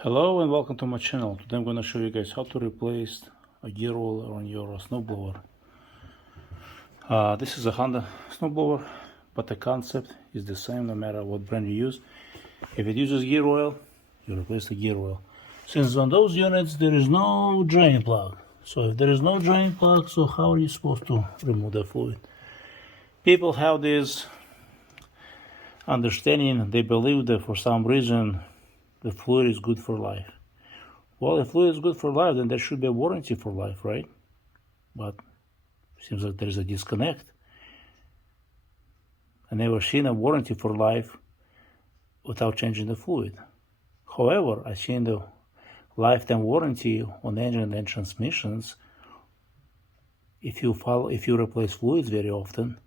Hello and welcome to my channel. Today I'm going to show you guys how to replace a gear oil on your snowblower. This is a Honda snowblower, but the concept is the same no matter what brand you use. If it uses gear oil, you replace the gear oil. Since on those units there is no drain plug, so if there is no drain plug, so how are you supposed to remove the fluid? People have this understanding, they believe that for some reason the fluid is good for life. Well, if fluid is good for life, then there should be a warranty for life, right? But it seems like there is a disconnect. I never seen a warranty for life without changing the fluid. However, I've seen the lifetime warranty on engine and transmissions. If you replace fluids very often,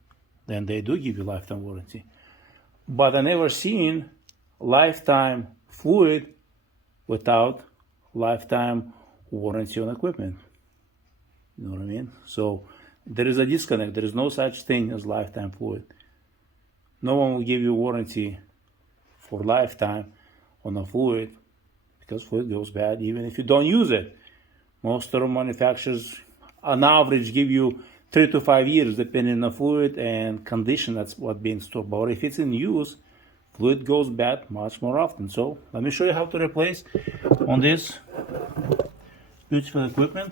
then they do give you lifetime warranty. But I never seen lifetime fluid without lifetime warranty on equipment. You know what I mean? So there is a disconnect. There is no such thing as lifetime fluid. No one will give you warranty for lifetime on a fluid because fluid goes bad even if you don't use it. Most auto manufacturers on average give you 3 to 5 years depending on the fluid and condition that's what being stored. But if it's in use, fluid goes bad much more often. So let me show you how to replace on this beautiful equipment.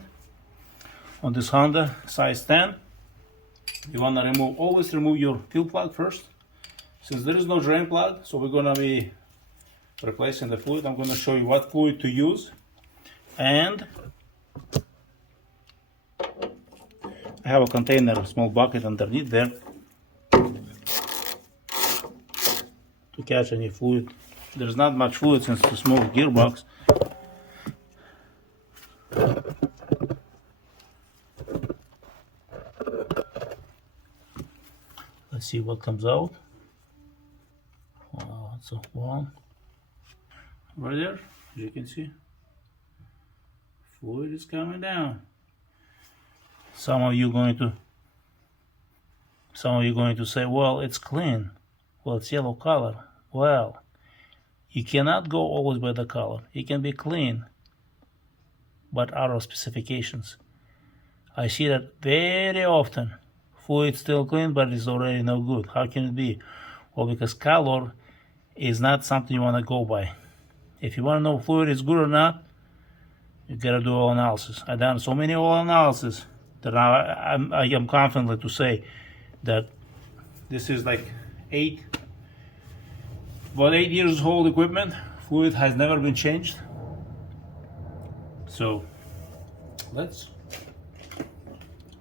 On this Honda size 10, you want to always remove your fuel plug first. Since there is no drain plug, so we're going to be replacing the fluid. I'm going to show you what fluid to use. And I have a container, a small bucket underneath there to catch any fluid. There's not much fluid since it's a small gearbox. Let's see what comes out. Wow, it's a one. Right there, as you can see, fluid is coming down. Some of you going to say, well, it's clean. Well, it's yellow color. Well, you cannot go always by the color. It can be clean, but out of specifications. I see that very often. Fluid still clean, but it's already no good. How can it be? Well, because color is not something you want to go by. If you want to know if fluid is good or not, you gotta do oil analysis. I've done so many oil analysis that I am confident to say that this is like 8 years old equipment. Fluid has never been changed. So let's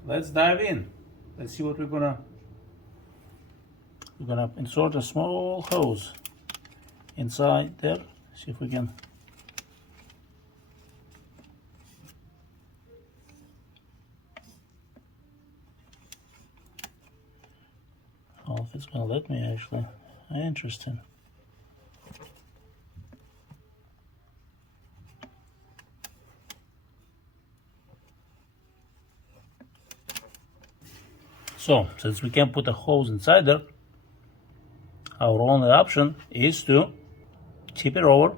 dive in. Let's see what we're gonna insert a small hose inside there. See if we can. Oh, if it's gonna let me actually. Interesting. So, since we can't put a hose inside there, our only option is to tip it over,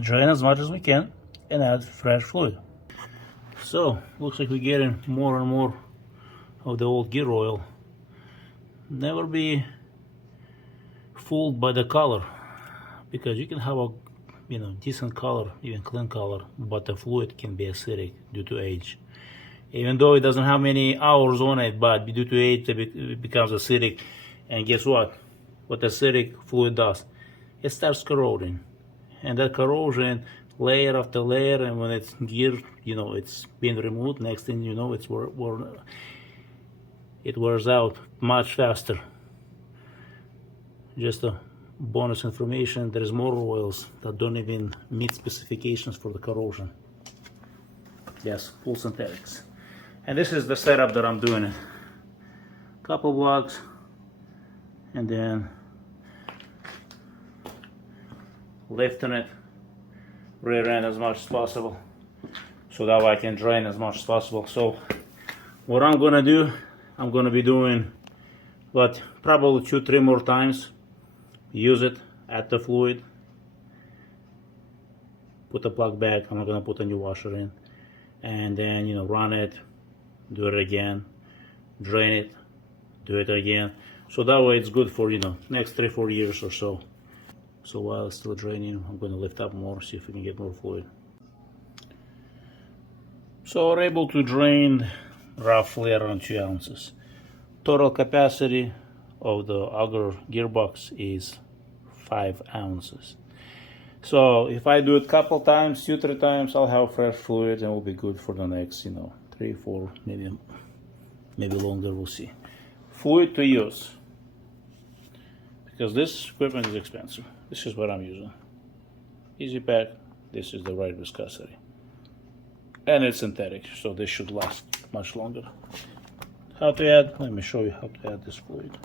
drain as much as we can, and add fresh fluid. So, looks like we're getting more and more of the old gear oil. Never be fooled by the color, because you can have a decent color, even clean color, but the fluid can be acidic due to age. Even though it doesn't have many hours on it, but due to age it becomes acidic. And guess what? What acidic fluid does? It starts corroding. And that corrosion, layer after layer, and when it's geared, it's being removed, next thing you know, it wears out much faster. Just a bonus information, there is more oils that don't even meet specifications for the corrosion. Yes, full synthetics. And this is the setup that I'm doing it. Couple blocks, and then lifting it rear end as much as possible, so that way I can drain as much as possible. So what I'm gonna do, I'm gonna be doing probably 2-3 more times. Use it, add the fluid, put the plug back. I'm not gonna put a new washer in, and then, you know, run it, do it again, drain it, do it again. So that way it's good for, you know, next 3-4 years or so. So while it's still draining, I'm going to lift up more, see if we can get more fluid. So we're able to drain roughly around 2 ounces. Total capacity of the auger gearbox is 5 ounces. So if I do it a couple times, 2-3 times, I'll have fresh fluid and we'll be good for the next, you know, 3-4, maybe longer, we'll see. Fluid to use, because this equipment is expensive. This is what I'm using. Easy pack. This is the right viscosity. And it's synthetic, so this should last much longer. How to add? Let me show you how to add this fluid.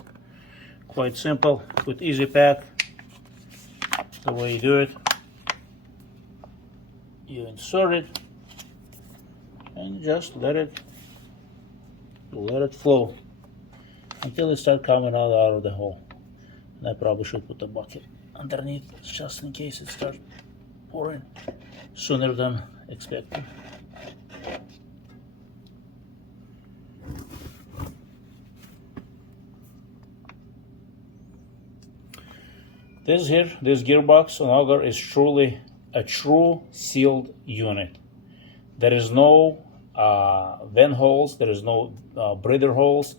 Quite simple. With easy pack, the way you do it, you insert it and just let it flow until it starts coming out of the hole. And I probably should put a bucket underneath just in case it starts pouring sooner than expected. This gearbox on auger is truly a true sealed unit. There is no vent holes, there is no breather holes,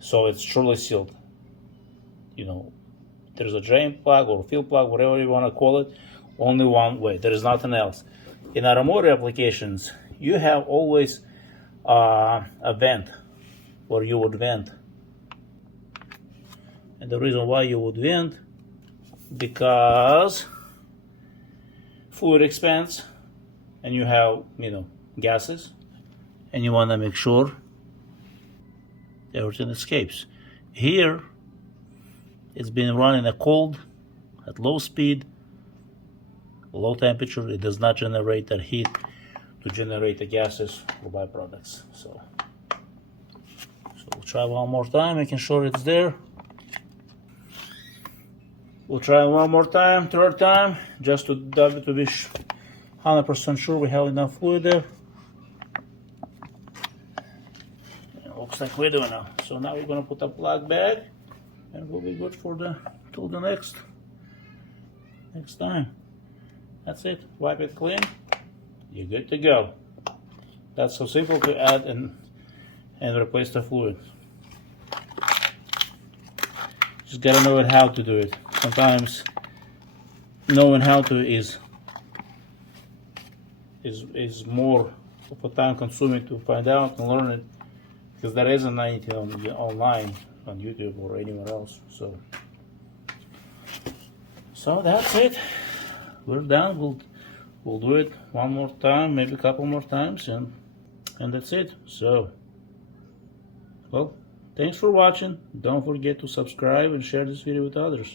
so it's truly sealed. You know, there's a drain plug or fill plug, whatever you want to call it, only one way. There is nothing else. In automotive applications, you have always a vent where you would vent. And the reason why you would vent, because fluid expands and you have, you know, gases, and you want to make sure everything escapes. Here, it's been running at cold, at low speed, low temperature. It does not generate that heat to generate the gases or byproducts. So we'll try one more time, making sure it's there. We'll try one more time, third time, just to be 100% sure we have enough fluid there. It looks like we're doing now. So now we're gonna put a plug back, and we'll be good for till the next time. That's it. Wipe it clean. You're good to go. That's so simple to add and replace the fluid. Just gotta know how to do it. Sometimes knowing how to is more of a time consuming to find out and learn it, because there isn't anything online on YouTube or anywhere else. So that's it. We're done. We'll do it one more time, maybe a couple more times, and that's it. So, well, thanks for watching. Don't forget to subscribe and share this video with others.